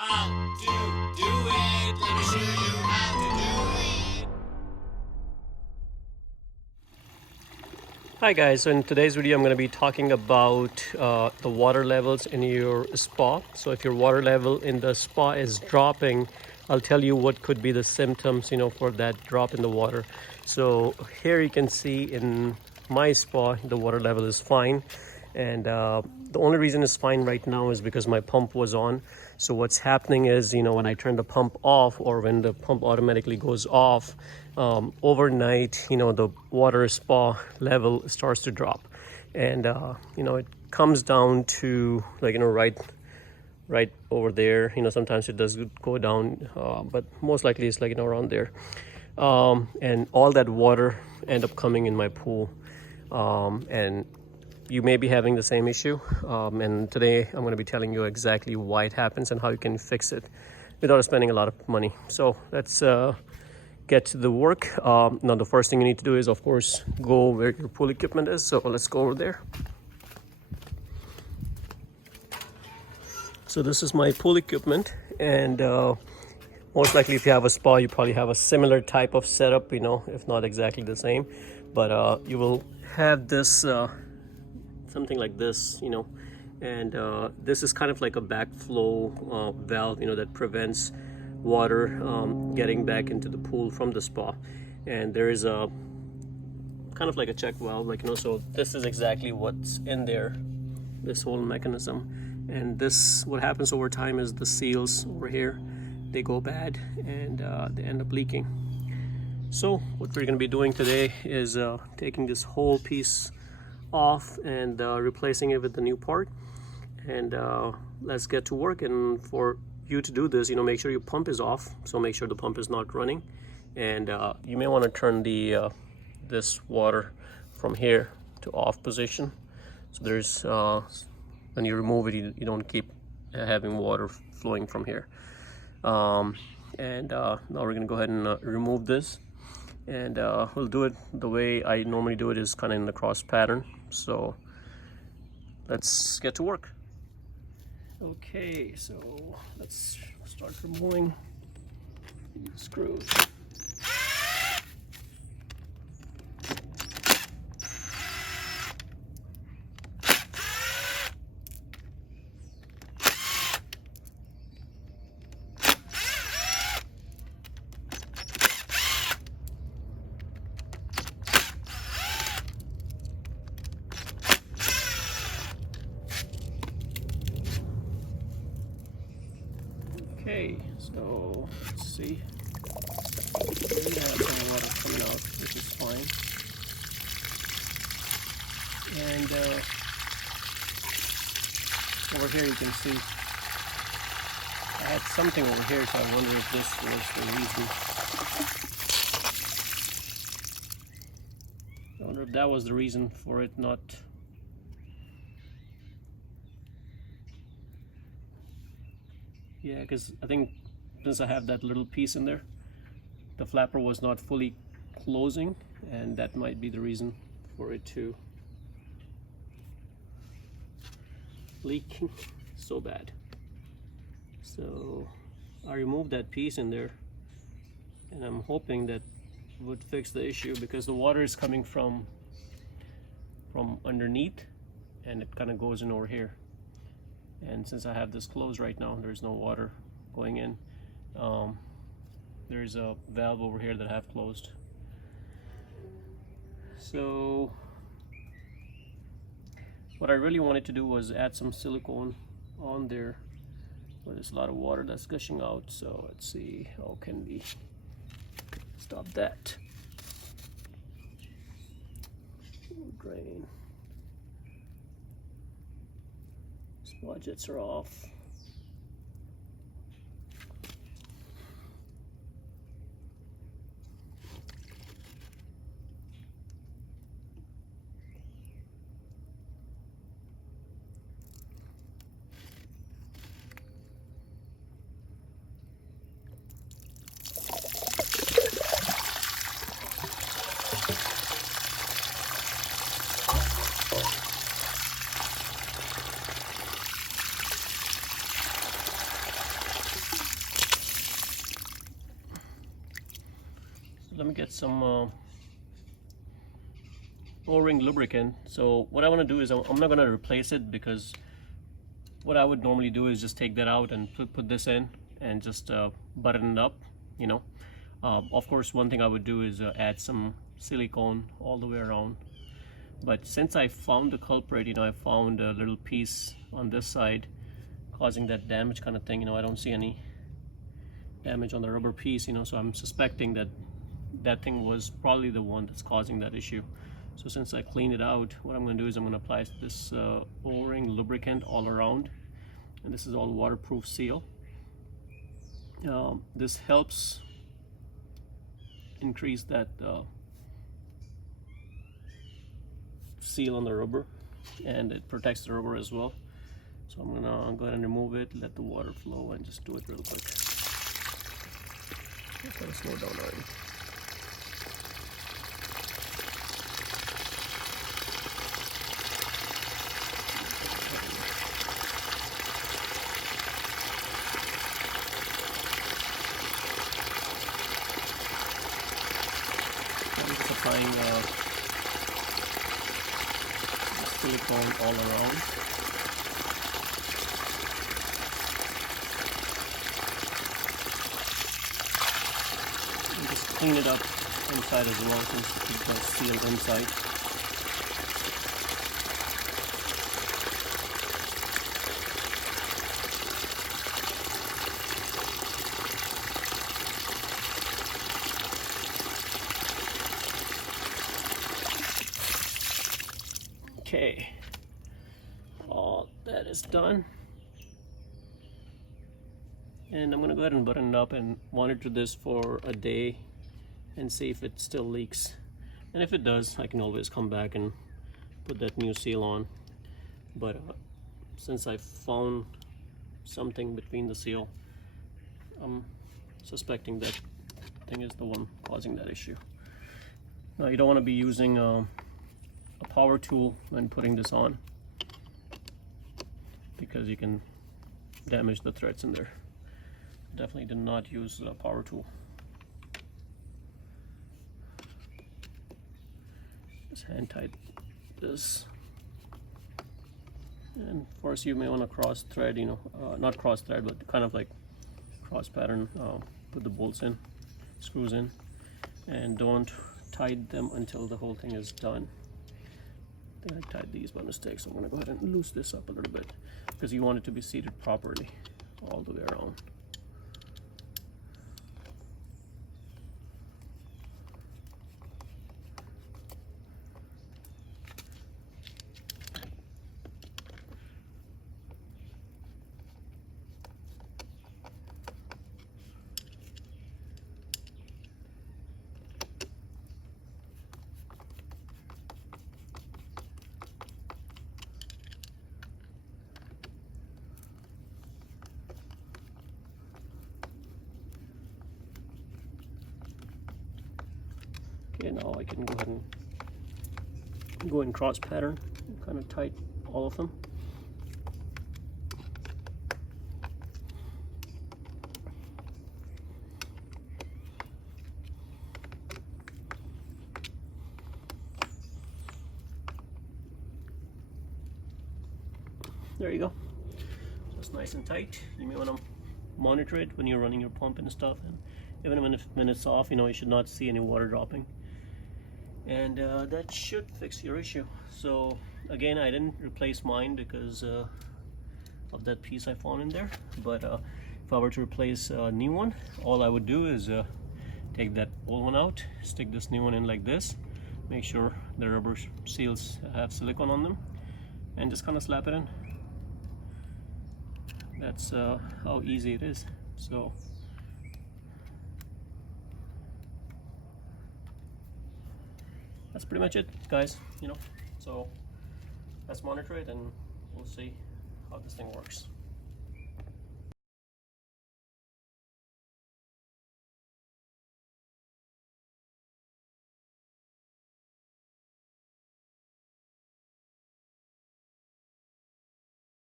How to do it. Let me show you how to do it. Hi guys, so in today's video I'm going to be talking about the water levels in your spa. So if your water level in the spa is dropping, I'll tell you what could be the symptoms, for that drop in the water. So here you can see in my spa the water level is fine, and the only reason it's fine right now is because my pump was on. So what's happening is, when I turn the pump off, or when the pump automatically goes off, overnight, the water spa level starts to drop, and it comes down to, like, right over there. Sometimes it does go down, but most likely it's like around there, and all that water end up coming in my pool, and you may be having the same issue, and today I'm going to be telling you exactly why it happens and how you can fix it without spending a lot of money. So let's get to the work. Now the first thing you need to do is, of course, go where your pool equipment is. So let's go over there. So this is my pool equipment, and most likely if you have a spa, you probably have a similar type of setup, if not exactly the same, but you will have this something like this, and this is kind of like a backflow valve, that prevents water getting back into the pool from the spa. And there is a kind of like a check valve, so this is exactly what's in there, this whole mechanism. And this, what happens over time is the seals over here, they go bad, and they end up leaking. So what we're going to be doing today is taking this whole piece off and replacing it with the new part, and let's get to work. And for you to do this, make sure your pump is off, so make sure the pump is not running, and you may want to turn the this water from here to off position, so there's when you remove it, you don't keep having water flowing from here. And now we're gonna go ahead and remove this, and we'll do it the way I normally do it, is kind of in the cross pattern. So let's get to work. Okay, so let's start removing the screws. Okay, so let's see. We have some water coming out, which is fine. And over here you can see I had something over here, so I wonder if this was the reason. I wonder if that was the reason for it not. Yeah, because I think since I have that little piece in there, the flapper was not fully closing, and that might be the reason for it to leak so bad. So I removed that piece in there, and I'm hoping that would fix the issue, because the water is coming from underneath, and it kind of goes in over here. And since I have this closed right now, there's no water going in. There's a valve over here that I have closed. So what I really wanted to do was add some silicone on there, but there's a lot of water that's gushing out. So let's see, how can we stop that? Drain. Budgets are off. let me get some O-ring lubricant. So what I want to do is I'm not going to replace it, because what I would normally do is just take that out and put this in and just button it up, you know. Of course, one thing I would do is add some silicone all the way around. But since I found the culprit, you know, I found a little piece on this side causing that damage kind of thing. You know, I don't see any damage on the rubber piece, you know, so I'm suspecting that that thing was probably the one that's causing that issue. So since I cleaned it out, what I'm going to do is I'm going to apply this O-ring lubricant all around, and this is all waterproof seal. This helps increase that seal on the rubber, and it protects the rubber as well. So I'm gonna go ahead and remove it, let the water flow, and just do it real quick. Just gotta slow down already. I'm just applying silicone all around. And just clean it up inside as well, since it's sealed inside. Okay, all that is done, and I'm gonna go ahead and button it up and monitor this for a day and see if it still leaks. And if it does, I can always come back and put that new seal on. But since I found something between the seal, I'm suspecting that thing is the one causing that issue. Now, you don't want to be using a power tool when putting this on, because you can damage the threads in there. Definitely do not use a power tool. Just hand tight this, and first you may want to cross thread, you know, not cross thread, but kind of like cross pattern. Put the bolts in, screws in, and don't tie them until the whole thing is done. I think I tied these by mistake, so I'm going to go ahead and loose this up a little bit, because you want it to be seated properly all the way around. Okay, now I can go ahead and go in cross pattern and kind of tight all of them. There you go. So it's nice and tight. You may want to monitor it when you're running your pump and stuff, and even when it's off, you know, you should not see any water dropping. And that should fix your issue. So again, I didn't replace mine because of that piece I found in there, but if I were to replace a new one, all I would do is take that old one out, stick this new one in like this, make sure the rubber seals have silicone on them, and just kind of slap it in. That's how easy it is. So that's pretty much it, guys, you know. So let's monitor it and we'll see how this thing works.